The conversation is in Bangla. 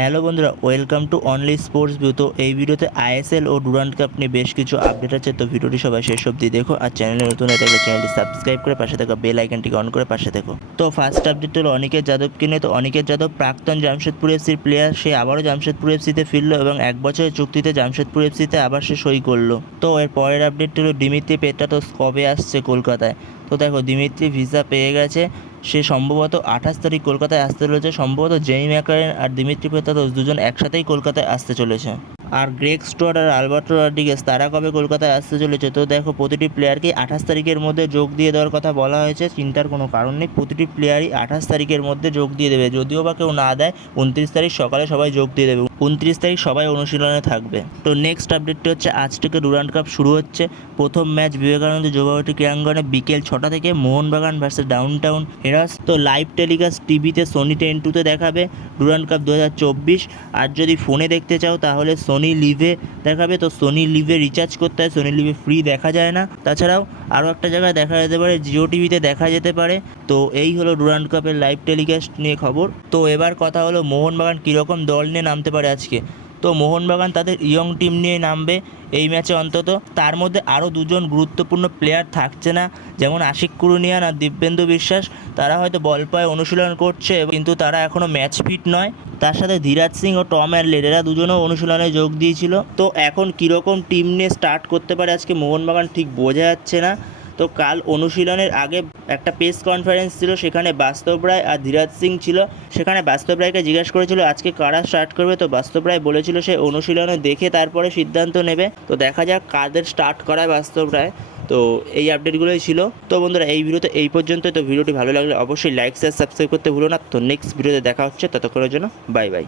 হ্যালো বন্ধুরা, welcome to only sports view তো এই ভিডিওতে আইএসএল ও ডুরান্ট কাপ নিয়ে বেশ কিছু আপডেট আছে। তো ভিডিওটি সবাই শেষ অবধি দেখো আর চ্যানেলে নতুন হয়ে থাকলে চ্যানেলটি সাবস্ক্রাইব করে পাশে থাকা বেল আইকনটিকে অন করে পাশে দেখো তো ফার্স্ট আপডেট হলো অনিকেত যাদবকে নিয়ে। তো অনিকেত যাদব প্রাক্তন জামশেদপুর এফসির প্লেয়ার সে আবারও জামশেদপুর এফসিতে ফিরলো এবং এক বছরের চুক্তিতে জামশেদপুর এফসিতে আবার সে সই করল। তো এর পরের আপডেট হলো ডিমিত্রি পেট্রাটোস কবে আসছে কলকাতায়? তো দেখো দিমিত্রি ভিসা পেয়ে গেছে। সে সম্ভবত আঠাশ তারিখ কলকাতায় আসতে চলেছে। সম্ভবত জেমি ম্যাকারেন আর দিমিত্রি পেত্রাতোস দুজন একসাথেই কলকাতায় আসতে চলেছে। আর গ্রেক স্টোয়ার আর আলবার্টো রড্রিগেস তারা কবে কলকাতায় আসতে চলেছে? তো দেখো, প্রতিটি প্লেয়ারকে আঠাশ তারিখের মধ্যে যোগ দিয়ে দেওয়ার কথা বলা হয়েছে, চিন্তার কোনো কারণ নেই। প্রতিটি প্লেয়ারই আঠাশ তারিখের মধ্যে যোগ দিয়ে দেবে। যদিও বা কেউ না দেয়, উনত্রিশ তারিখ সকালে সবাই যোগ দিয়ে দেবে। উনত্রিশ তারিখ সবাই অনুশীলনে থাকবে। তো নেক্সট আপডেটটি হচ্ছে, আজ থেকে ডুরান্ড কাপ শুরু হচ্ছে। প্রথম ম্যাচ বিবেকানন্দ যুবভারতী ক্রীড়াঙ্গনে বিকেল ছটা থেকে Mohun Bagan versus down town heroes তো লাইভ টেলিকাস্ট টিভিতে সোনি টেন টুতে দেখাবে, ডুরান্ড কাপ দু হাজার চব্বিশ। আর যদি ফোনে দেখতে চাও, তাহলে সোনি লিভে দেখাবে। তো সোনি লিভে রিচার্জ করতে হয় সোনি লিভে ফ্রি দেখা যায় না। তাছাড়াও আরও একটা জায়গায় দেখা যেতে পারে জিও টিভিতে দেখা যেতে পারে। তো এই হলো ডুরান্ড কাপের লাইভ টেলিকাস্ট নিয়ে খবর। তো এবার কথা হলো মোহনবাগান কীরকম দল নিয়ে নামতে পারে আজকে। তো মোহনবাগান তাদের ইয়ং টিম নিয়ে নামবে এই ম্যাচে অন্তত। তার মধ্যে আরও দুজন গুরুত্বপূর্ণ প্লেয়ার থাকছে না, যেমন আশিক কুরুনিয়ান আর দিব্যেন্দু বিশ্বাস। তারা হয়তো বল পায়ে অনুশীলন করছে, কিন্তু তারা এখনও ম্যাচ ফিট নয়। তার সাথে ধীরাজ সিং ও টম অ্যাডলেড এরা দুজনও অনুশীলনে যোগ দিয়েছিল। তো এখন কীরকম টিম নিয়ে স্টার্ট করতে পারে আজকে মোহনবাগান ঠিক বোঝা যাচ্ছে না। তো কাল অনুশীলনের আগে একটা প্রেস কনফারেন্স ছিল, সেখানে বাস্তব রায় আর ধীরাজ সিং ছিল। সেখানে বাস্তব রায়কে জিজ্ঞাসা করেছিল, আজকে কারা স্টার্ট করবে? তো বাস্তব রায় বলেছিল, সে অনুশীলনে দেখে তারপরে সিদ্ধান্ত নেবে। তো দেখা যাক কাদের স্টার্ট করায় বাস্তব রায়। তো এই আপডেটগুলোই ছিল। তো বন্ধুরা, এই ভিডিওতে এই পর্যন্ত তো ভিডিওটি ভালো লাগলে অবশ্যই লাইক শেয়ার সাবস্ক্রাইব করতে ভুলো না। তো নেক্সট ভিডিওতে দেখা হচ্ছে ততক্ষণের জন্য। Bye bye